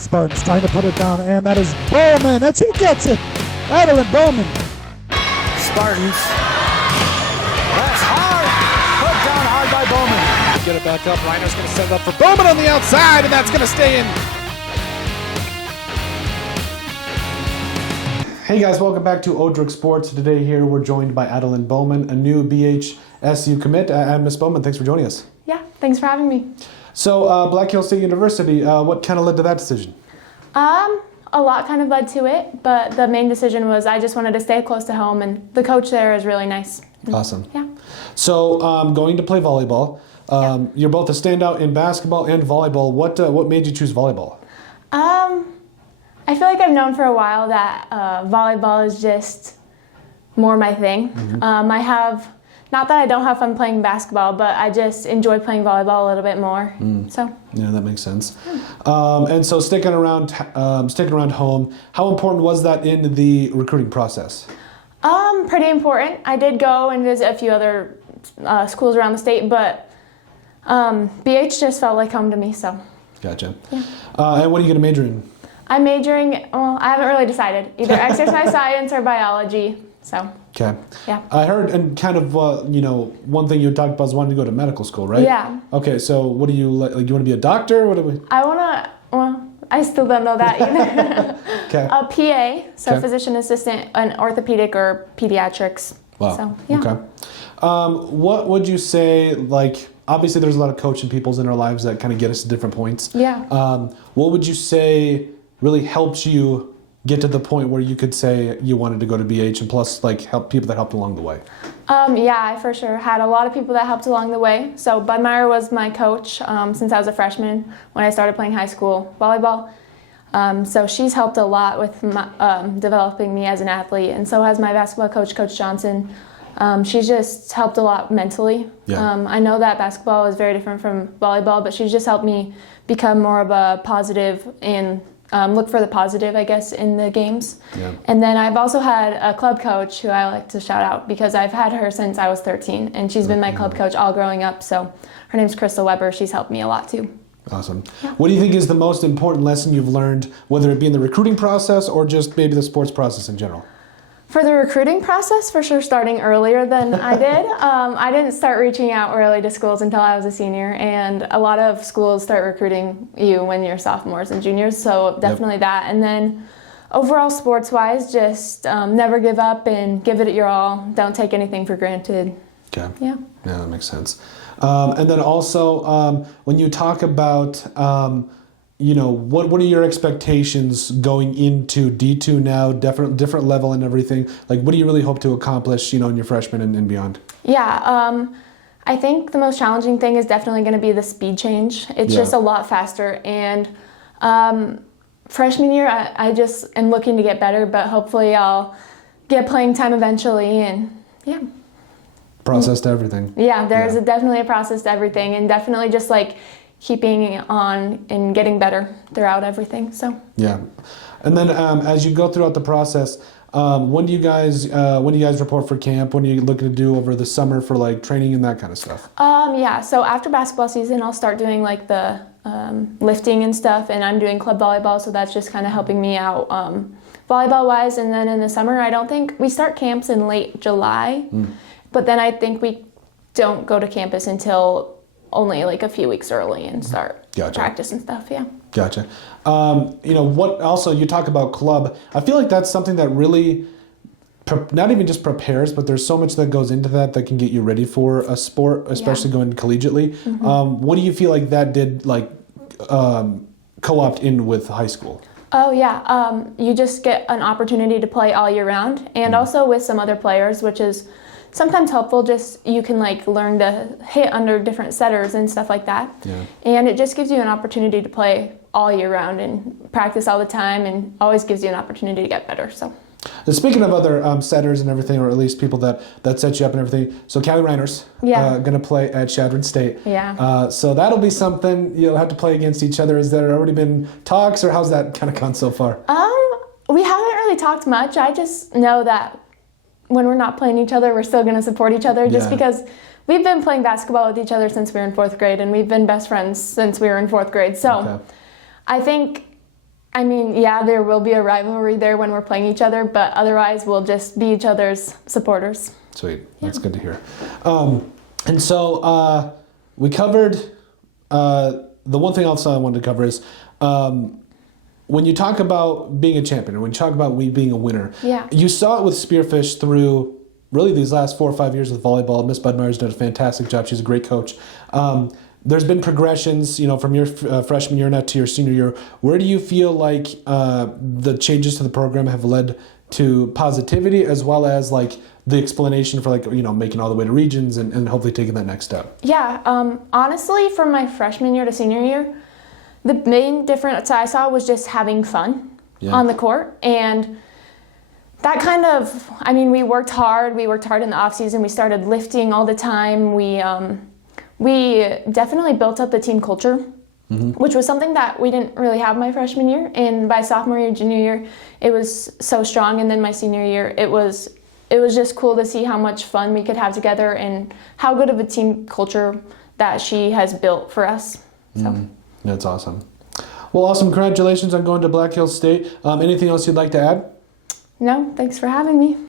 Spartans trying to put it down, and that is Bouman. That's he gets it. Adelyn Bouman. Spartans. That's hard. Put down hard by Bouman. Get it back up. Reiner's going to set it up for Bouman on the outside, and that's going to stay in. Hey guys, welcome back to Odrick Sports. Today here we're joined by Adelyn Bouman, a new BHSU commit. Ms. Bouman, thanks for joining us. Yeah, thanks for having me. So Black Hills State University, what kind of led to that decision? A lot kind of led to it, but the main decision was I just wanted to stay close to home, and the coach there is really nice. Awesome. Yeah. So going to play volleyball. You're both a standout in basketball and volleyball. What made you choose volleyball? I feel like I've known for a while that volleyball is just more my thing. Mm-hmm. Not that I don't have fun playing basketball, but I just enjoy playing volleyball a little bit more. So yeah, that makes sense. And so sticking around home, how important was that in the recruiting process? Pretty important. I did go and visit a few other schools around the state, but BH just felt like home to me. So. Gotcha. Yeah. And what are you going to major in? I'm majoring. Well, I haven't really decided. Either exercise science or biology. So. Okay. Yeah. I heard, and kind of, one thing you talked about is wanting to go to medical school, right? Yeah. Okay, so what do you like? You want to be a doctor? What do we? I still don't know that either. Okay. A PA, so Okay. physician assistant, an orthopedic or pediatrics. Wow. So, yeah. Okay. What would you say, obviously there's a lot of coaching peoples in our lives that kind of get us to different points. Yeah. What would you say really helped you get to the point where you could say you wanted to go to BH, and plus help people that helped along the way? Yeah, I for sure had a lot of people that helped along the way. So Bud Meyer was my coach since I was a freshman when I started playing high school volleyball. So she's helped a lot with developing me as an athlete, and so has my basketball coach, Coach Johnson. She's just helped a lot mentally. Yeah. I know that basketball is very different from volleyball, but she's just helped me become more of a positive and look for the positive, I guess, in the games. Yeah. And then I've also had a club coach who I like to shout out because I've had her since I was 13, and she's been my club coach all growing up. So her name's Crystal Weber. She's helped me a lot too. Awesome. Yeah. What do you think is the most important lesson you've learned, whether it be in the recruiting process or just maybe the sports process in general? For the recruiting process, for sure starting earlier than I did. I didn't start reaching out early to schools until I was a senior, and a lot of schools start recruiting you when you're sophomores and juniors, so definitely that. And then overall sports-wise, just never give up and give it your all. Don't take anything for granted. Okay. Yeah. Yeah, that makes sense. And then also, when you talk about what are your expectations going into D2 now, different level and everything? What do you really hope to accomplish, in your freshman and beyond? Yeah, I think the most challenging thing is definitely going to be the speed change. It's just a lot faster. And freshman year, I just am looking to get better, but hopefully I'll get playing time eventually. And yeah. Process to everything. Yeah, there's definitely a process to everything, and definitely just keeping on and getting better throughout everything. So yeah, and then as you go throughout the process, when do you guys report for camp? When are you looking to do over the summer for training and that kind of stuff? Yeah, so after basketball season, I'll start doing the lifting and stuff, and I'm doing club volleyball, so that's just kind of helping me out volleyball wise. And then in the summer, I don't think we start camps in late July, but then I think we don't go to campus until only a few weeks early and start practice and stuff. Yeah. Gotcha. What also you talk about club. I feel like that's something that really not even just prepares, but there's so much that goes into that can get you ready for a sport, especially going collegiately. Mm-hmm. What do you feel like that did co-opt in with high school? Oh yeah, you just get an opportunity to play all year round, and also with some other players, which is sometimes helpful. Just you can learn to hit under different setters and stuff like that. Yeah. And it just gives you an opportunity to play all year round and practice all the time, and always gives you an opportunity to get better. So. And speaking of other setters and everything, or at least people that set you up and everything, so Callie Reiner's going to play at Shadron State. Yeah. So that'll be something you'll have to play against each other. Has there already been talks, or how's that kind of gone so far? We haven't really talked much. I just know that when we're not playing each other, we're still going to support each other, just because we've been playing basketball with each other since we were in 4th grade, and we've been best friends since we were in 4th grade. So I think I mean, yeah, there will be a rivalry there when we're playing each other, but otherwise we'll just be each other's supporters. Sweet. That's good to hear. And so we covered, the one thing else I wanted to cover is when you talk about being a champion, or when you talk about being a winner, Yeah. you saw it with Spearfish through really these last 4 or 5 years with volleyball. Miss Budmeyer's done a fantastic job. She's a great coach. There's been progressions, from your freshman year now to your senior year. Where do you feel like the changes to the program have led to positivity, as well as like the explanation for making all the way to regions and hopefully taking that next step? Yeah, honestly, from my freshman year to senior year, the main difference I saw was just having fun on the court. And that kind of, we worked hard. We worked hard in the off season. We started lifting all the time. We definitely built up the team culture, which was something that we didn't really have my freshman year. And by sophomore year, junior year, it was so strong. And then my senior year, it was just cool to see how much fun we could have together and how good of a team culture that she has built for us. So. That's awesome. Well, awesome. Congratulations on going to Black Hills State. Anything else you'd like to add? No, thanks for having me.